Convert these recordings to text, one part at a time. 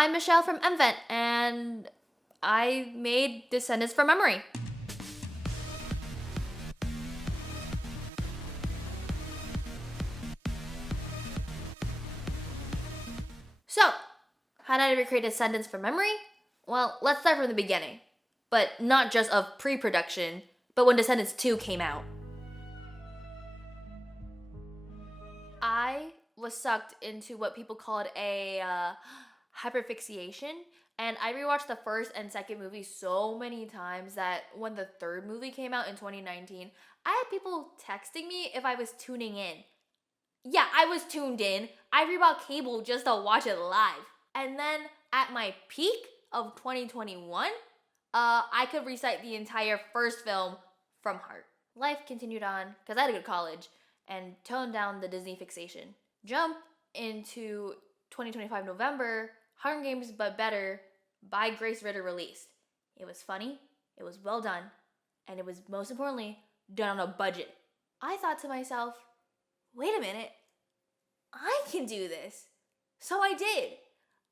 I'm Michelle from MVent, and I made Descendants from memory. So, how did I recreate Descendants from memory? Well, let's start from the beginning. But not just of pre-production, but when Descendants 2 came out. I was sucked into what people called a hyperfixation, and I rewatched the first and second movie so many times that when the third movie came out in 2019, I had people texting me if I was tuning in. Yeah, I was tuned in. I rebought cable just to watch it live. And then at my peak of 2021, I could recite the entire first film from heart. Life continued on because I had to go to college and tone down the Disney fixation. Jump into 2025 November, Hunger Games But Better by Grace Ritter released. It was funny, it was well done, and it was most importantly done on a budget. I thought to myself, wait a minute, I can do this. So I did.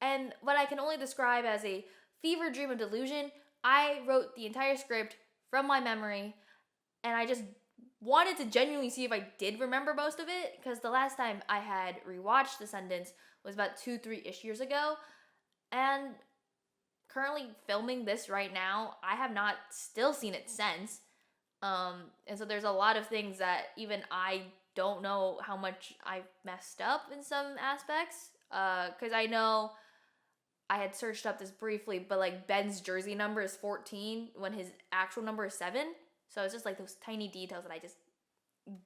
And what I can only describe as a fever dream of delusion, I wrote the entire script from my memory, and I just wanted to genuinely see if I did remember most of it, because the last time I had rewatched Descendants was about 2-3-ish years ago, and currently filming this right now, I have not still seen it since. And so there's a lot of things that even I don't know how much I messed up in some aspects, because I know I had searched up this briefly, but like Ben's jersey number is 14 when his actual number is 7. So it's just like those tiny details that I just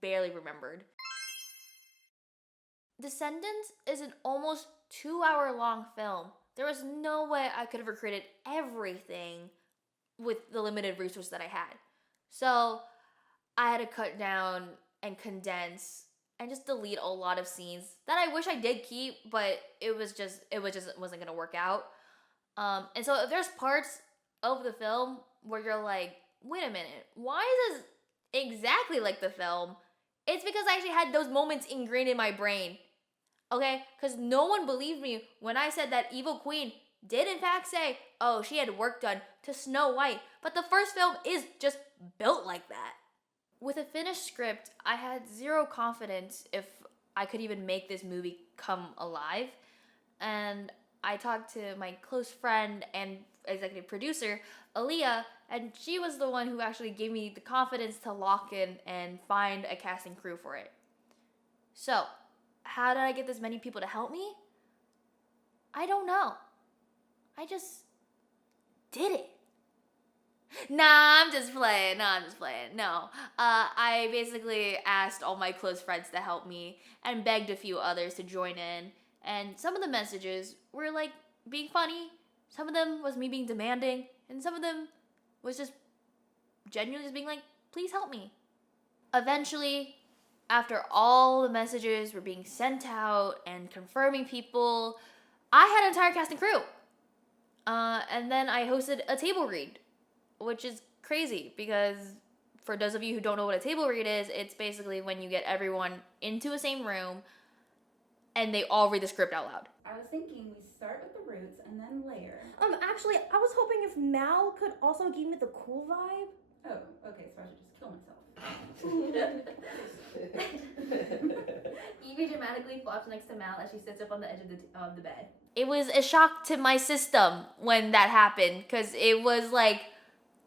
barely remembered. Descendants is an almost 2-hour-long film. There was no way I could have recreated everything with the limited resources that I had. So I had to cut down and condense and just delete a lot of scenes that I wish I did keep, but it wasn't gonna work out. And so if there's parts of the film where you're like, wait a minute, why is this exactly like the film? It's because I actually had those moments ingrained in my brain. Okay? Because no one believed me when I said that Evil Queen did in fact say, oh, she had work done to Snow White. But the first film is just built like that. With a finished script, I had zero confidence if I could even make this movie come alive. And I talked to my close friend and executive producer, Aaliyah, and she was the one who actually gave me the confidence to lock in and find a casting crew for it. So, how did I get this many people to help me? I don't know. I just did it. Nah, I'm just playing. No. I basically asked all my close friends to help me and begged a few others to join in. And some of the messages were like being funny. Some of them was me being demanding. And some of them was just genuinely just being like, please help me. Eventually, after all the messages were being sent out and confirming people, I had an entire cast and crew. And then I hosted a table read, which is crazy because for those of you who don't know what a table read is, it's basically when you get everyone into a same room and they all read the script out loud. I was thinking we start with the roots and then layer. Actually, I was hoping if Mal could also give me the cool vibe. Oh, okay, so I should just kill myself. Evie dramatically flops next to Mal as she sits up on the edge of the bed. It was a shock to my system when that happened, because it was like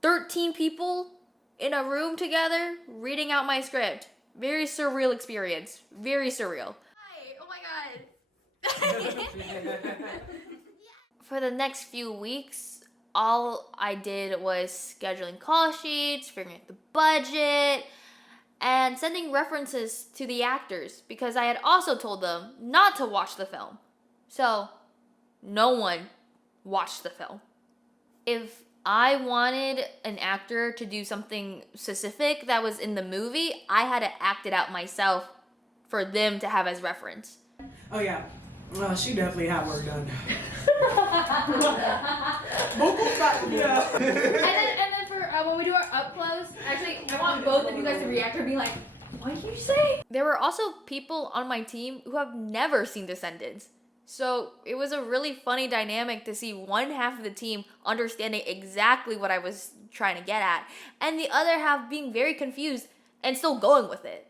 13 people in a room together reading out my script. Very surreal experience. Very surreal. Hi, oh my god. For the next few weeks, all I did was scheduling call sheets, figuring out the budget, and sending references to the actors because I had also told them not to watch the film. So, no one watched the film. If I wanted an actor to do something specific that was in the movie, I had to act it out myself for them to have as reference. Oh yeah, she definitely had work done. Yeah. And then for when we do our up close, actually, I want both of you guys to react or be like, what did you say? There were also people on my team who have never seen Descendants. So it was a really funny dynamic to see one half of the team understanding exactly what I was trying to get at, and the other half being very confused and still going with it.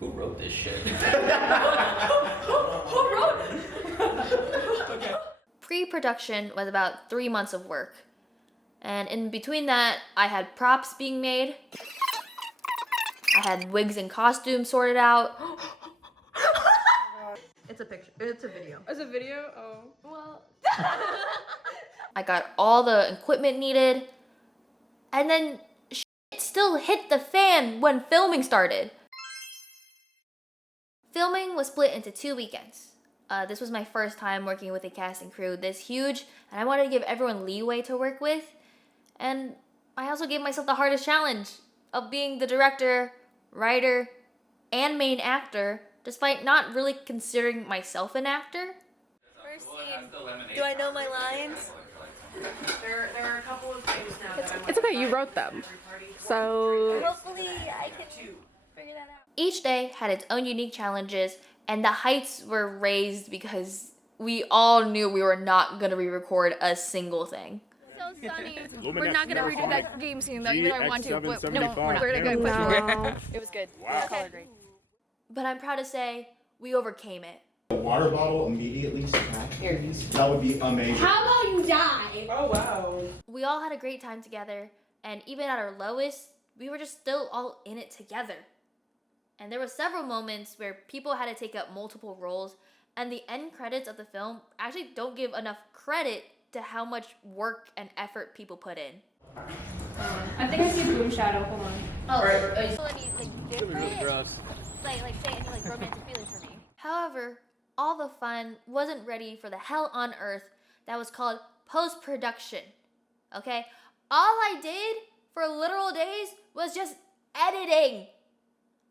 Who wrote this shit? Okay. Pre-production was about 3 months of work. And in between that, I had props being made. I had wigs and costumes sorted out. It's a picture. It's a video. As a video? Oh. Well, I got all the equipment needed. And then shit still hit the fan when filming started. Filming was split into 2 weekends. This was my first time working with a cast and crew this huge, and I wanted to give everyone leeway to work with. And I also gave myself the hardest challenge of being the director, writer, and main actor, despite not really considering myself an actor. First scene. Do I know my lines? There are a couple of things now that I want It's okay, you wrote them. So Hopefully I can figure that out. Each day had its own unique challenges, and the heights were raised because we all knew we were not going to re-record a single thing. So sunny. we're not gonna redo that game scene though, even though I want to. But no, we're not. We're gonna No. It was good. Okay. Color grade. But I'm proud to say we overcame it. A water bottle immediately smacked. That would be amazing. How about you die? Oh wow. We all had a great time together, and even at our lowest, we were just still all in it together. And there were several moments where people had to take up multiple roles, and the end credits of the film actually don't give enough credit to how much work and effort people put in. I think I see Boom Shadow. Hold on. Oh, Any like different? Gross. Like say any like romantic feelings for me. However, all the fun wasn't ready for the hell on earth that was called post-production. Okay? All I did for literal days was just editing.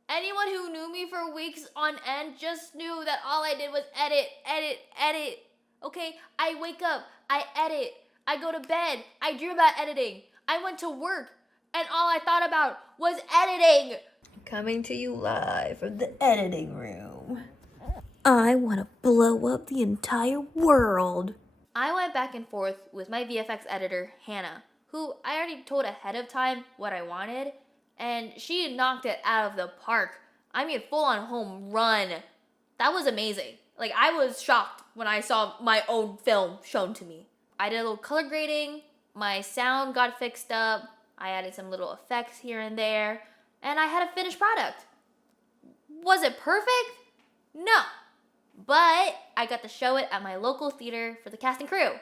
Anyone who knew me for weeks on end just knew that all I did was edit. Okay? I wake up, I edit, I go to bed, I dream about editing. I went to work, and all I thought about was editing. Coming to you live from the editing room. I want to blow up the entire world. I went back and forth with my VFX editor, Hannah, who I already told ahead of time what I wanted, and she knocked it out of the park. I mean, full on home run. That was amazing. Like, I was shocked when I saw my own film shown to me. I did a little color grading, my sound got fixed up, I added some little effects here and there, and I had a finished product. Was it perfect? No. But I got to show it at my local theater for the cast and crew.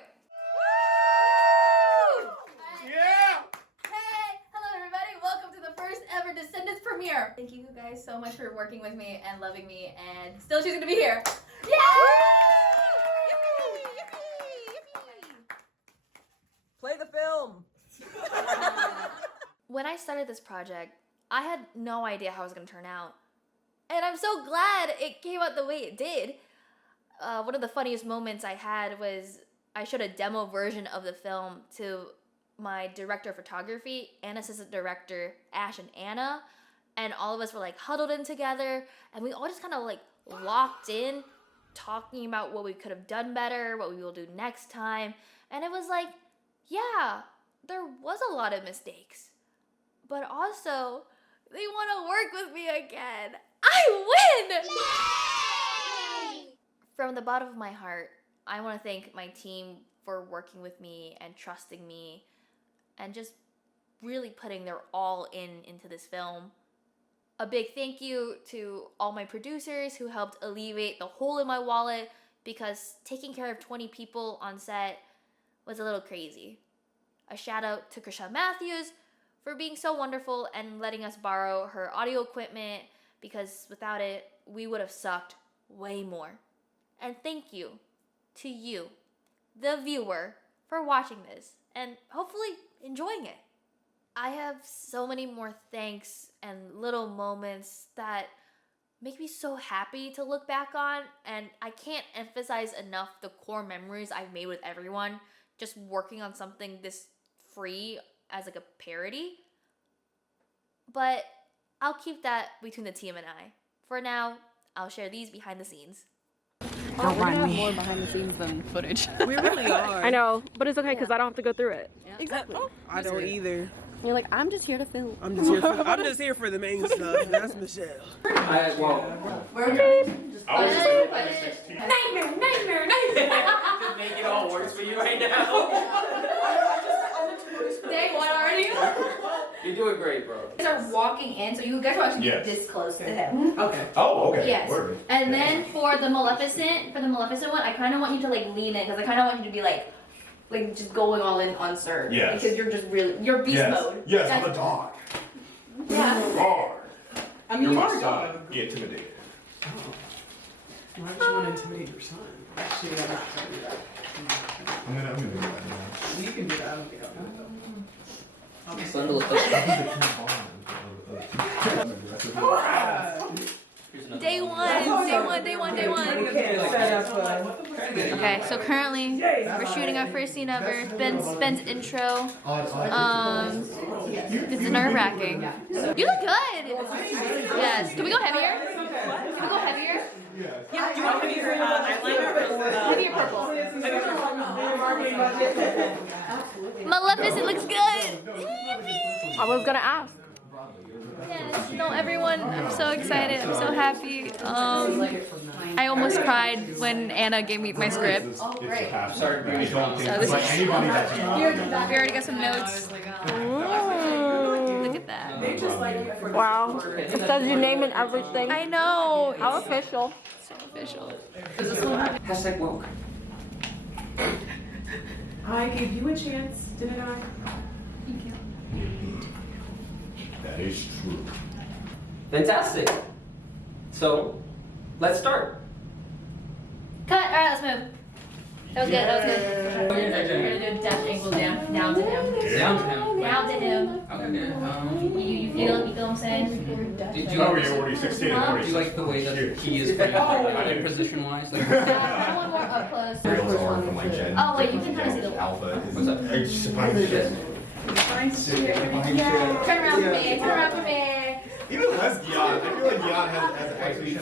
Yeah! Hey! Hello everybody, welcome to the first ever Descendants premiere. Thank you guys so much for working with me and loving me and still choosing to be here. Yay! Play the film. When I started this project, I had no idea how it was going to turn out. And I'm so glad it came out the way it did. One of the funniest moments I had was I showed a demo version of the film to my director of photography and assistant director, Ash and Anna. And all of us were like huddled in together. And we all just kind of like locked in, talking about what we could have done better, what we will do next time. And it was like, yeah, there was a lot of mistakes. But also, they want to work with me again. I win! Yay! From the bottom of my heart, I want to thank my team for working with me and trusting me and just really putting their all into this film. A big thank you to all my producers who helped alleviate the hole in my wallet because taking care of 20 people on set was a little crazy. A shout out to Krisha Matthews for being so wonderful and letting us borrow her audio equipment because without it, we would have sucked way more. And thank you to you, the viewer, for watching this and hopefully enjoying it. I have so many more thanks and little moments that make me so happy to look back on, and I can't emphasize enough the core memories I've made with everyone just working on something this free as like a parody. But I'll keep that between the team and I. For now, I'll share these behind the scenes. Don't mind me. More behind the scenes than footage. We really are. I know, but it's okay because I don't have to go through it. Exactly. I don't either. You're like, I'm just here to film. I'm just here for the main stuff. That's Michelle. Nightmare. Just make it all worse for you right now. Day one already. You're doing great, bro. You guys are walking in, so you guys will actually Yes. be this close to him. Okay. Oh, okay. Yes. Word. And then for the Maleficent one, I kind of want you to like lean in because I kind of want you to be like just going all in on Sir. Yes. Because you're beast Yes. mode. Yes, I'm a dog. Yeah. Roar. I mean, You're my you're a son. dog. Get intimidated. Why would you want to intimidate your son? Actually, I'm not gonna do that. I'm gonna do that now. You can do that. I don't care. Son to look up. Day one. Okay, so currently we're shooting our first scene ever. Ben's intro. It's nerve-wracking. You look good. Yes. Can we go heavier? Can we go heavier? Yeah, do you want to use your eyeliner? Heavier purple. Maleficent looks good. I was gonna ask. Yes, no, everyone, I'm so excited. I'm so happy. I almost cried when Anna gave me my script. It's a half. Sorry, I don't think So this like is- anybody that's We already got some notes. Look at that. Wow. It says your name and everything. I know. How official. So official. Hashtag woke. I gave you a chance, didn't I? That is true. Fantastic. So, let's start. Cut. All right, let's move. That was good. We're gonna do a dash angle down to him. Down to him. Down to him. Okay. You feel what I'm saying? Did Oh, you're already 16, Do 46. you like the way that he is framed, position wise? Like, I want more up close. Reels are from like Gen. Oh wait, you can kind of see the. Alpha. What's up? I just find shit. Turn around for me. Turn around for me. Even less Gian. I feel like Gian has actually.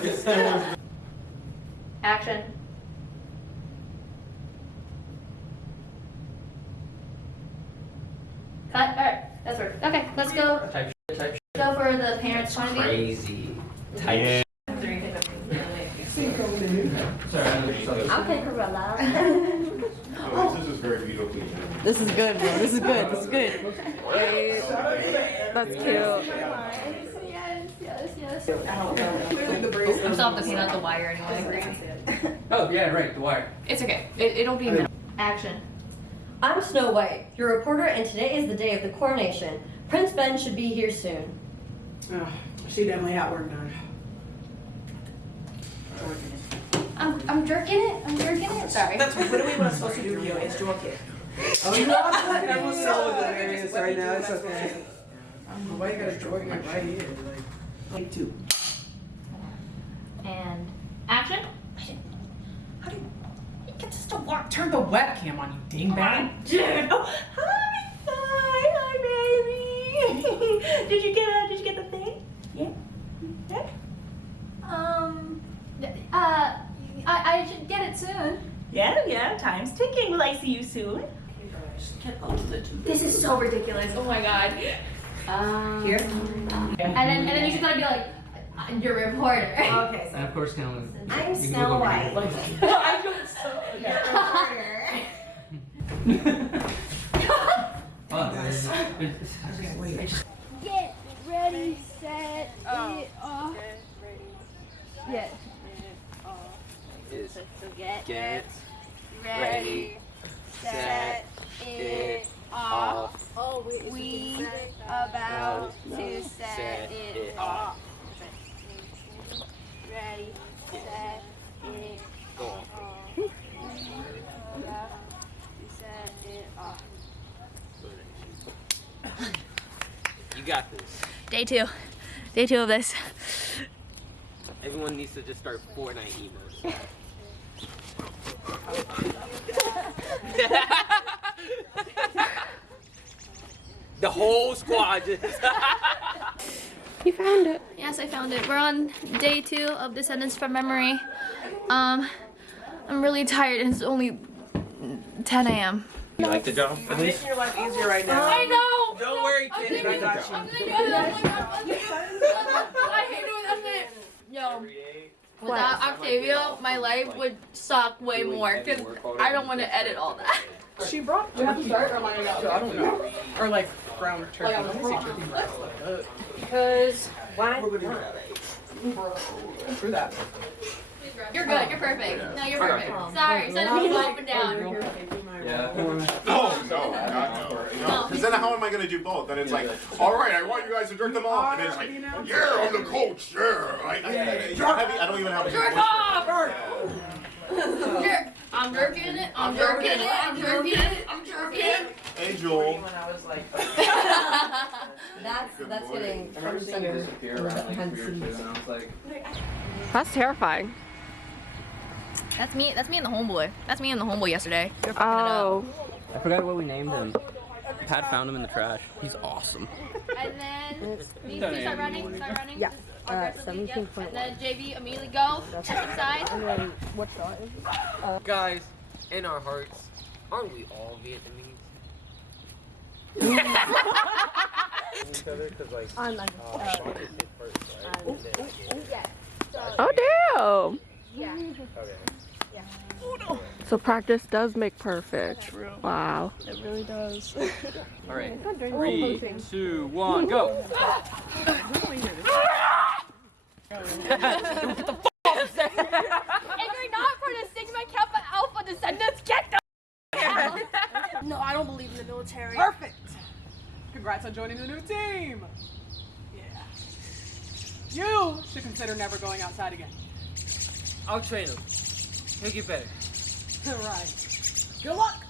Action. Cut. All right, that's work. Okay, let's go. Type Go for the parents' point of view. crazy. Type Yeah. Sorry. Okay, Corella. Oh, this is very beautifully done. This is good, bro. This is good. This is good. That's cute. Yes. I'm still have to paint out the wire anyway. Oh, yeah, right, the wire. It's okay. It'll be. Action. I'm Snow White, your reporter, and today is the day of the coronation. Prince Ben should be here soon. Oh, she definitely had work done. I'm jerking it. I'm jerking it. Sorry. That's what are we supposed to do here? It's joke it. Oh, you know, that was so hilarious right now. It's okay. Why you gotta joke it right here? Like two. And action. How do you get just to walk? Turn the webcam on, you dingbat. Oh, hi, baby. Did you get the thing? Yeah. I should get it soon. Yeah. Time's ticking. Will I see you soon? This is so ridiculous. Oh my god. Here? And then you just gotta be like, you're a reporter. Okay, And of course, kind of. I'm Snow White. I feel so. You're a reporter. Okay, wait. Get ready, set it off. Yes. Get ready, set it off. We about to set it off. Ready, set it off. About to set it off. You got this. Day two of this. Everyone needs to just start Fortnite emos. The whole squad just. You found it. Yes, I found it. We're on day 2 of Descendants from Memory. I'm really tired and it's only 10 a.m. You like the job? I'm making your life easier right now. I know! Don't worry, kid. I got you. I hate doing that shit. Yo, without Octavia, my life would suck way more because I don't want to edit all that. She brought turkey. I don't know. Or like ground turkey. Let me see turkey breast. Because why? Through that. You're good. You're perfect. No, you're perfect. Sorry. Instead of me up and down. Yeah. No, because then how am I going to do both? Then it's like, all right, I want you guys to drink them off. And it's like, yeah, I'm the coach, yeah. I don't even have a Jerk off! I'm jerking it. I'm jerking it. I'm jerking it. I'm jerking it. Hey, Joel. When I was like, That's getting I remember seeing it disappear around like weird shit, and I was like, That's terrifying. That's me and the homeboy. That's me and the homeboy yesterday. You're fucking Oh. I forgot what we named him. Pat found him in the trash. He's awesome. And then these two start running. Yeah. Aggressively, yep. And then JV immediately go. Push him side. And then what shot is it? Guys, in our hearts, aren't we all Vietnamese? Oh damn. Yeah. So practice does make perfect. Wow. It really does. All right, 3, 2, 1, go. If you're not for the Sigma Kappa Alpha Descendants, get the No, I don't believe in the military. perfect. Congrats on joining the new team. Yeah. You should consider never going outside again. I'll train him. He'll get better. Right. Good luck.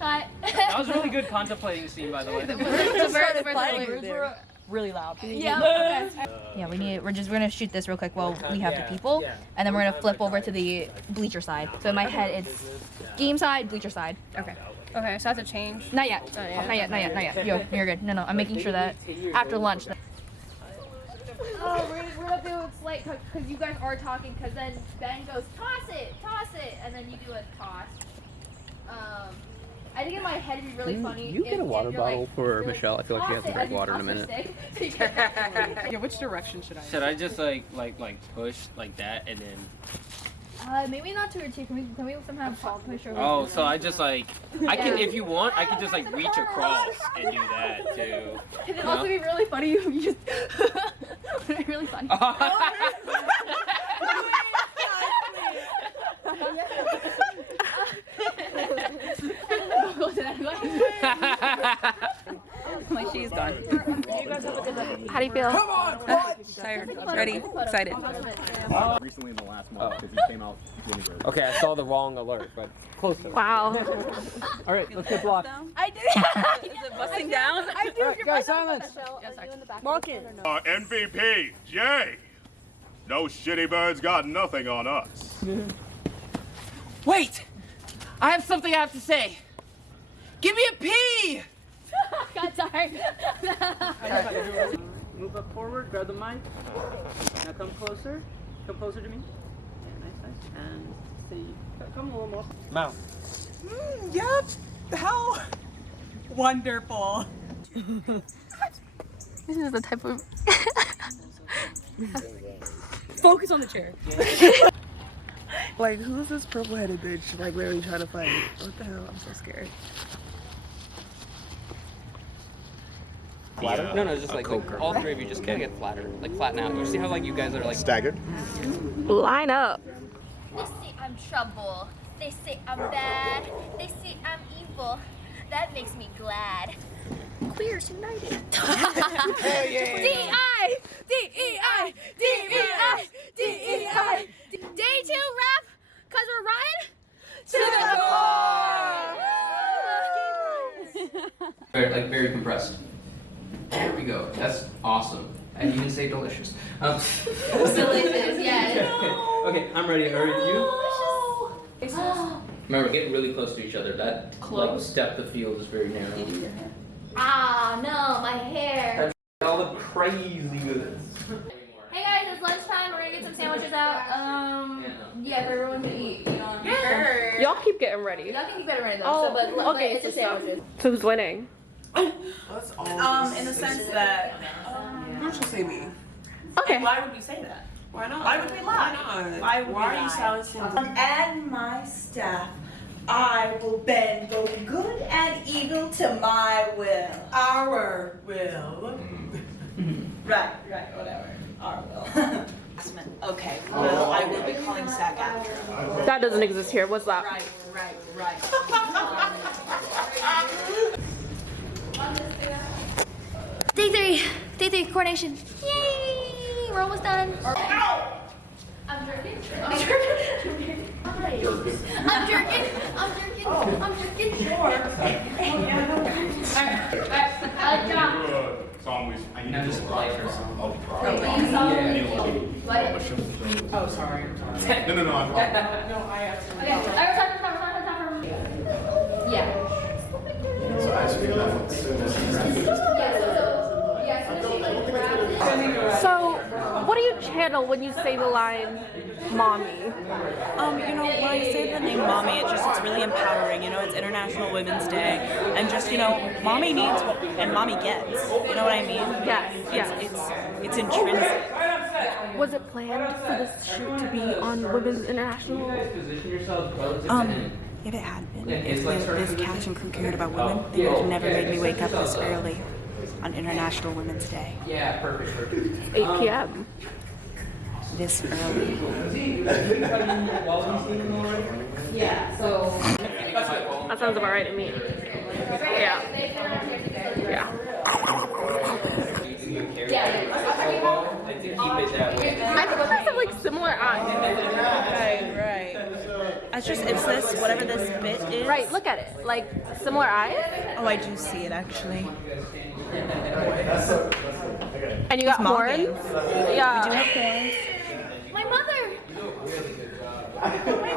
cut. That was a really good contemplating scene, by the way. Really loud. Yeah. Yeah, we're gonna shoot this real quick while we have the people, and then we're gonna flip over to the bleacher side. So in my head, it's game side, bleacher side. Okay. Okay, so I have to change. Not yet. Not yet. You're good. No, I'm making sure that after lunch. Oh, we're gonna do it like because you guys are talking. Because then Ben goes toss it, and then you do a toss. I think in my head it'd be really funny. You get a water bottle for Michelle. I feel like she hasn't drank water in a minute. Yeah, which direction should I? Should I just like push like that and then? Maybe not to rotate. Can we somehow push over? Oh, so I just like I can if you want I can just like reach across and do that too. Could it also be really funny if you just would it be really funny? My shoe's gone. How do you feel? Come on! Tired. Ready. Excited. Recently in the last month because he came out January. Okay, I saw the wrong alert, but close enough. Wow. All right, let's get blocked. I did. Is it busting down? I do. Guys, silence. Walk in. MVP, Jay. No shitty birds got nothing on us. Wait! I have something I have to say. Give me a pee! God, sorry. Move up forward, grab the mic. Now come closer. Come closer to me. Yeah, nice. And see. Come a little more. Mouth. Yep. How wonderful. This is the type of. Focus on the chair. Like, who's this purple-headed bitch? Like, literally trying to fight. What the hell? I'm so scared. Flatter? No, just like all three of you just kind of get flatter. Like flatten out. You see how like you guys are like Staggered. Line up. They say I'm trouble. They say I'm bad. They say I'm evil. That makes me glad. Queers united. DEI! DEI! DEI! DEI! Day 2 rap, cause we're running to the core. very compressed. There we go. That's awesome. And you didn't say delicious. Delicious, yes. Okay, I'm ready. Are you? Remember, get really close to each other. That like, depth of field is very narrow. Ah, no, my hair. All the crazy goods. Hey guys, it's lunchtime, we're gonna get some sandwiches out. Yeah, for everyone to eat. Y'all keep getting ready. Y'all can keep better ready though. Oh, So, but okay, it's just sandwiches. So who's winning? In the sense that, Don't you say me. Okay. why would we say that? Why not? Why would we lie? Why Why are you silencing? And my staff, I will bend both good and evil to my will. Our will. Right, whatever. Our will. Okay, well, I will be calling SAG after. That doesn't exist here. What's that? Right. Day three, coronation. Yay! We're almost done. I'm jerking. I'm jerking. I need to just like her song. Oh, sorry. No, No, I actually. Yeah. So I speak that as soon as So, what do you channel when you say the line, mommy? You know, when I say the name mommy, it's really empowering. You know, it's International Women's Day, and just, you know, mommy needs what, and mommy gets. You know what I mean? Yes. It's intrinsic. Was it planned for this shoot to be on Women's International? If it had been, if this cast and crew cared about women, they would have never made me wake up this early on International Women's Day. Yeah, perfect. 8 p.m. This early. Yeah, so. That sounds about right to me. Yeah. I think you guys have like similar eyes. Right. It's this, whatever this bit is. Right, look at it. Like, similar eyes. Oh, I do see it actually. And you got horns? Yeah. We do have horns. My mother.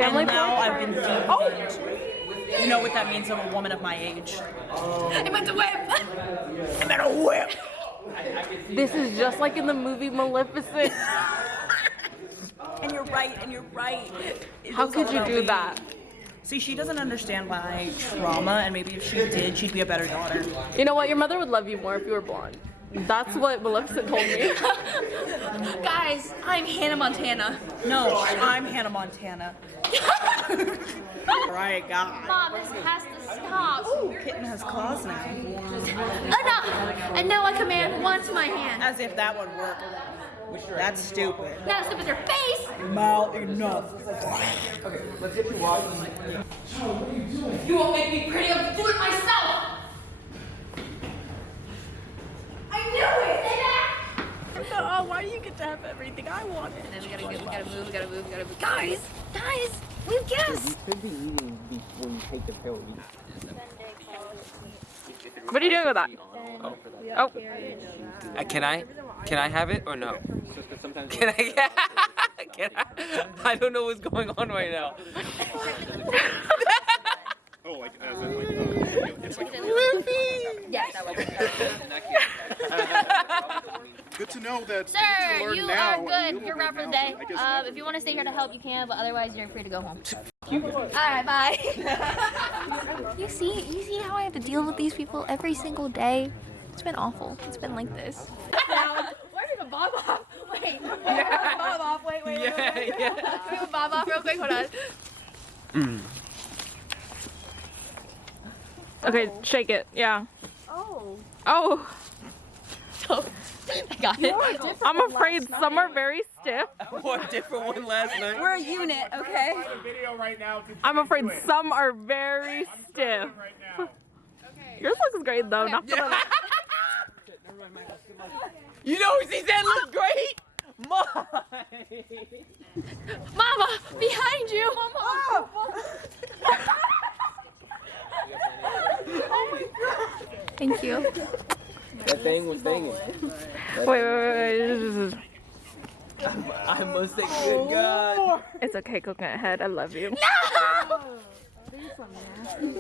And now I've been deemed. You know what that means? I'm a woman of my age. I meant to whip. I meant a whip. This is just like in the movie Maleficent. And you're right. How could you do that? See, she doesn't understand my trauma, and maybe if she did, she'd be a better daughter. You know what? Your mother would love you more if you were blonde. That's what Maleficent told me. Guys, I'm Hannah Montana. No, I'm Hannah Montana. Right, God. Mom, this has to stop. Ooh, kitten has claws now. Enough! And now I command one to my hand. As if that would work. That's stupid. Now step in your face! Mal enough. Okay, let's get you walking. You won't make me pretty, I'll do it myself! I knew it! Stay back! Oh, why do you get to have everything I wanted? And then we gotta move. Guys, we've guessed! You could be eating when you take the pill. What are you doing with that? Oh. Can I have it or no? Can I? I don't know what's going on right now. Oh, like as in like it's like Yeah, that was good to know that. Sir, you are good. You're wrapped for the day. If you want to stay here to help, you can, but otherwise you're free to go home. Alright, bye. You see how I have to deal with these people every single day? It's been awful. It's been like this. Where's the bob off? Wait. Bob off. Wait. Yeah. Can we move bob off real quick? Hold on. Okay, shake it. Yeah. Oh. I got it. I'm afraid some are very stiff. Or a different one last night. We're a unit, okay? I'm afraid some are very stiff. Yours looks great though. Not gonna lie. You know who she said looks great? Mom. Mama, behind you. Mama. Oh my god. Thank you. That thing was banging. Wait. I must say good God. It's okay, coconut head. I love you. No!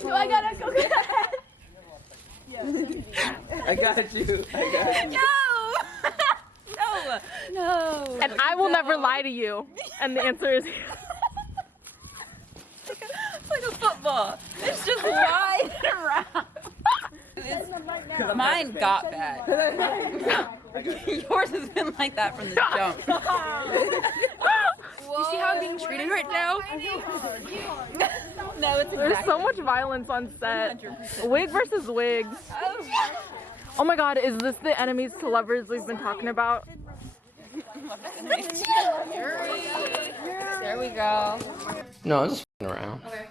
Do I got a coconut head? I got you. No! No! No. And I will never lie to you. And the answer is It's like a football. It's just wide around. Mine got bad. Yours has been like that from the jump. You see how I'm being treated right now? No, it's There's so much violence on set. Wig versus wigs. Oh my god, is this the enemies to lovers we've been talking about? There we go. No, I'm just f***ing around. Okay.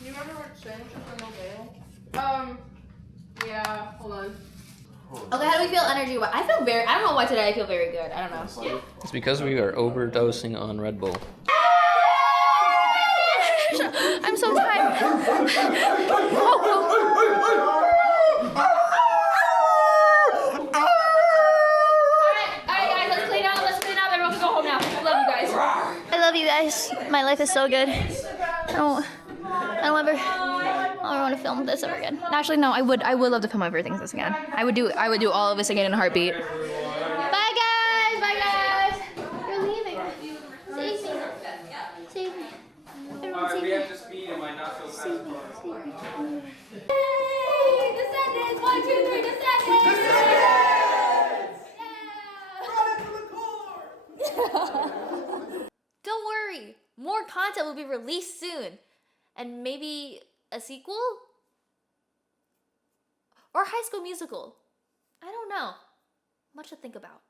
You remember what changed for no bail? Yeah, hold on. Okay, how do we feel energy-wise? I don't know why today I feel very good. I don't know. It's because we are overdosing on Red Bull. I'm so tired. Alright guys, let's clean out. Everyone can go home now. I love you guys. I love you guys. My life is so good. I don't ever want to film this ever again. Actually, no, I would love to film everything this again. I would do all of this again in a heartbeat. Bye guys. You're leaving. Save me. Everyone save me. to speed am I not so fast? Hey, Descendants! 1, 2, 3, Descendants! Don't worry, more content will be released soon. And maybe a sequel? Or High School Musical. I don't know. Much to think about.